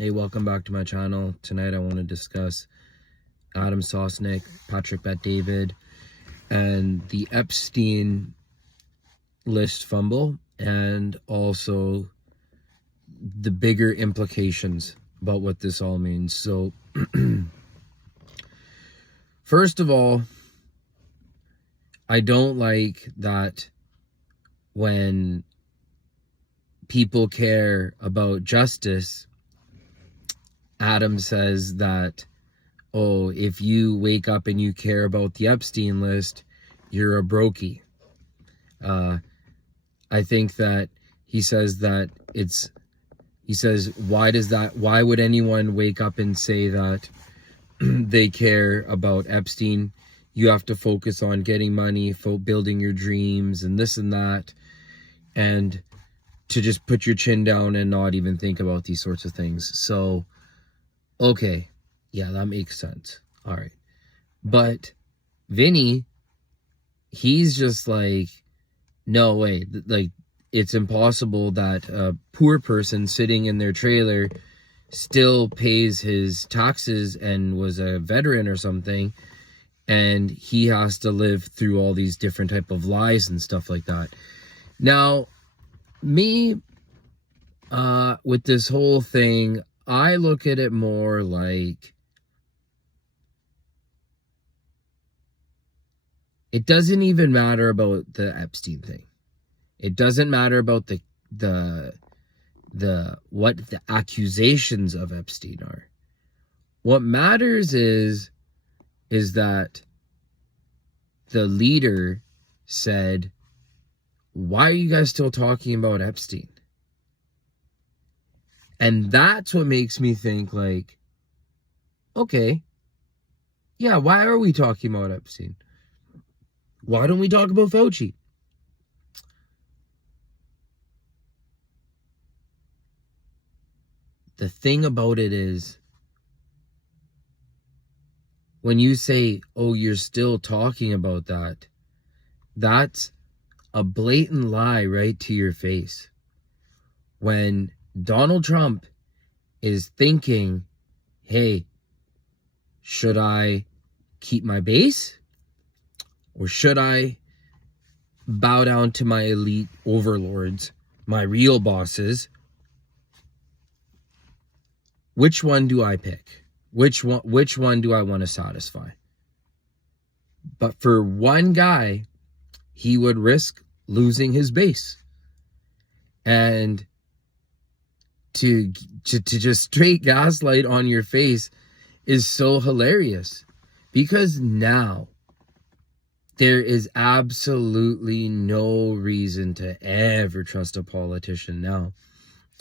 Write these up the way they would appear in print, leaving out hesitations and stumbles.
Hey, welcome back to my channel. Tonight I want to discuss Adam Sosnick, Patrick Bet-David, and the Epstein list fumble, and also the bigger implications about what this all means. So, first of all, I don't like that when people care about justice. Adam says that, oh, if you wake up and you care about the Epstein list, you're a brokey. I think that he says why would anyone wake up and say that they care about Epstein? You have to focus on getting money, building your dreams and this and that, and to just put your chin down and not even think about these sorts of things. So, okay, yeah, that makes sense. All right. But Vinny, he's just like, no way. Like, it's impossible that a poor person sitting in their trailer still pays his taxes and was a veteran or something, and he has to live through all these different type of lies and stuff like that. Now, me, with this whole thing, I look at it more like it doesn't even matter about the Epstein thing. It doesn't matter about what the accusations of Epstein are. What matters is that the leader said, why are you guys still talking about Epstein? And that's what makes me think, like, okay, yeah, why are we talking about Epstein? Why don't we talk about Fauci? The thing about it is, when you say, oh, you're still talking about that, that's a blatant lie right to your face. When Donald Trump is thinking, hey, should I keep my base? Or should I bow down to my elite overlords, my real bosses? Which one do I pick? Which one do I want to satisfy? But for one guy, he would risk losing his base. And to just straight gaslight on your face is so hilarious, because now there is absolutely no reason to ever trust a politician now.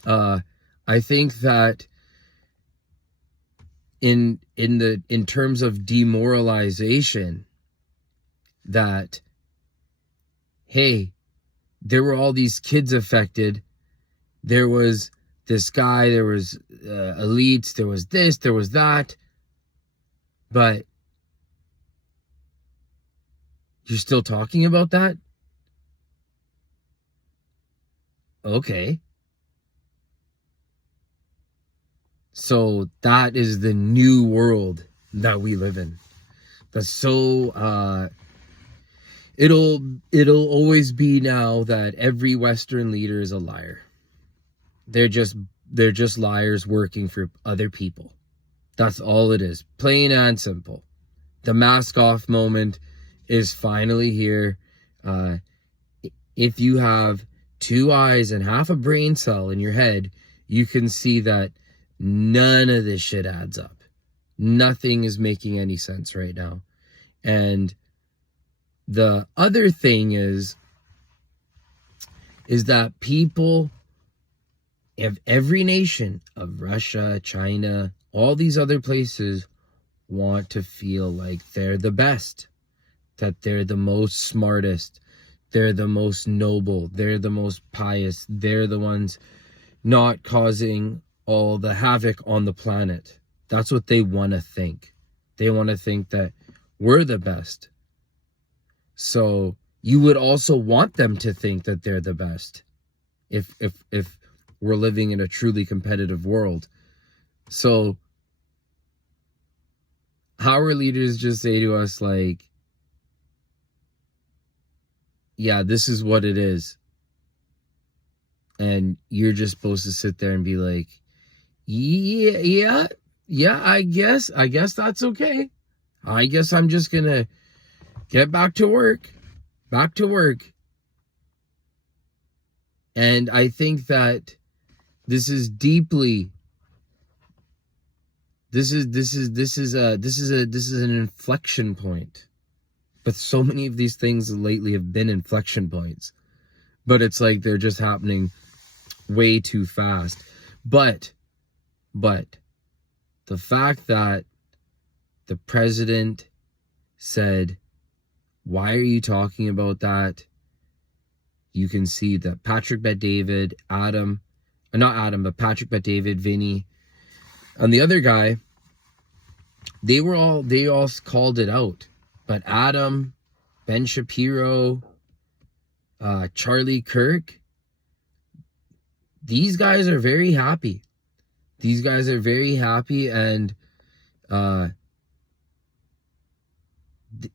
I think that in terms of demoralization, that, hey, there were all these kids affected. There was this guy, there was elites, there was this, there was that. But you're still talking about that? Okay. So that is the new world that we live in. That's so, it'll always be now that every Western leader is a liar. They're just liars working for other people. That's all it is. Plain and simple. The mask off moment is finally here. If you have two eyes and half a brain cell in your head, you can see that none of this shit adds up. Nothing is making any sense right now. And the other thing is that people of every nation, of Russia, China, all these other places, want to feel like they're the best, that they're the most smartest, they're the most noble, they're the most pious, they're the ones not causing all the havoc on the planet. That's what they want to think. They want to think that we're the best. So you would also want them to think that they're the best if we're living in a truly competitive world. So our leaders just say to us, like, yeah, this is what it is. And you're just supposed to sit there and be like, yeah, I guess that's okay. I guess I'm just gonna get back to work. And I think that this is deeply, this is an inflection point. But so many of these things lately have been inflection points. But it's like they're just happening way too fast. But the fact that the president said, why are you talking about that? You can see that Patrick Bet-David, Patrick Bet-David, Vinny, and the other guy, they all called it out. But Adam, Ben Shapiro, Charlie Kirk, these guys are very happy. And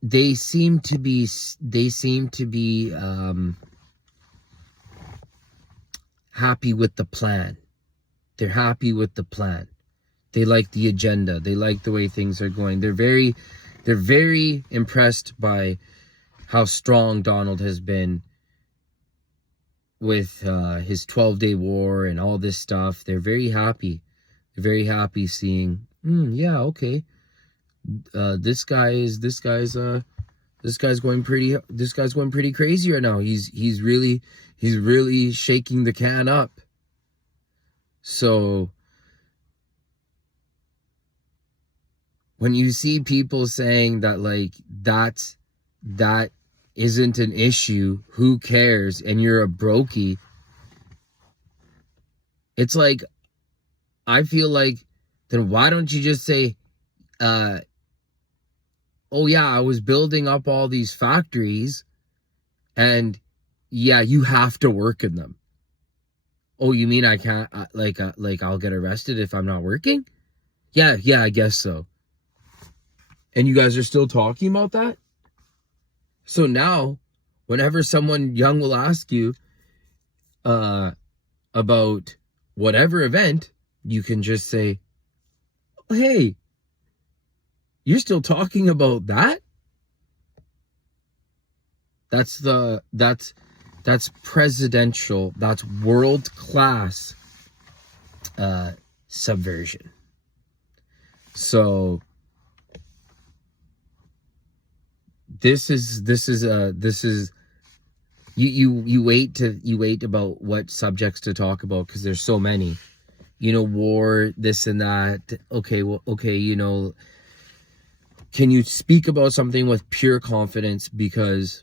they seem to be happy with the plan. They're happy with the plan. They like the agenda. They like the way things are going. They're very impressed by how strong Donald has been with his 12-day war and all this stuff. They're very happy. They're very happy seeing, yeah, okay. This guy's going pretty crazy right now. He's really shaking the can up. So when you see people saying that, like, that isn't an issue, who cares, and you're a brokey, it's like, I feel like, then why don't you just say, oh yeah, I was building up all these factories, and yeah, you have to work in them. Oh, you mean I can't, like I'll get arrested if I'm not working? Yeah, I guess so. And you guys are still talking about that? So now, whenever someone young will ask you about whatever event, you can just say, hey, you're still talking about that? That's presidential, that's world-class subversion. So this is you wait about what subjects to talk about, because there's so many, war, this and that. Okay, can you speak about something with pure confidence because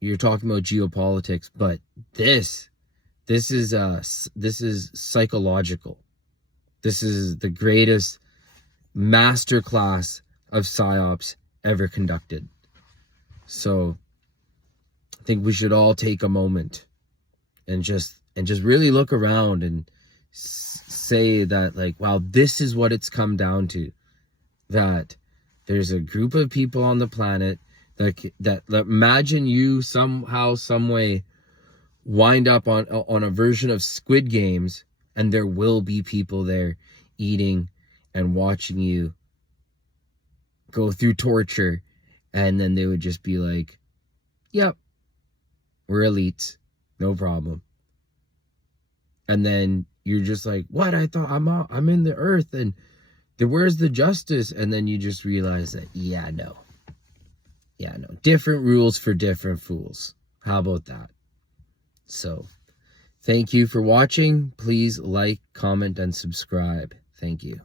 you're talking about geopolitics? But this is psychological. This is the greatest masterclass of psyops ever conducted. So I think we should all take a moment and just really look around and say that, like, wow, this is what it's come down to. That there's a group of people on the planet that imagine you somehow, some way wind up on a version of Squid Games, and there will be people there eating and watching you go through torture, and then they would just be like, yep, we're elites, no problem. And then you're just like, what? I thought I'm in the earth, and where's the justice? And then you just realize that, yeah, no, different rules for different fools. How about that? So thank you for watching. Please like, comment, and subscribe. Thank you.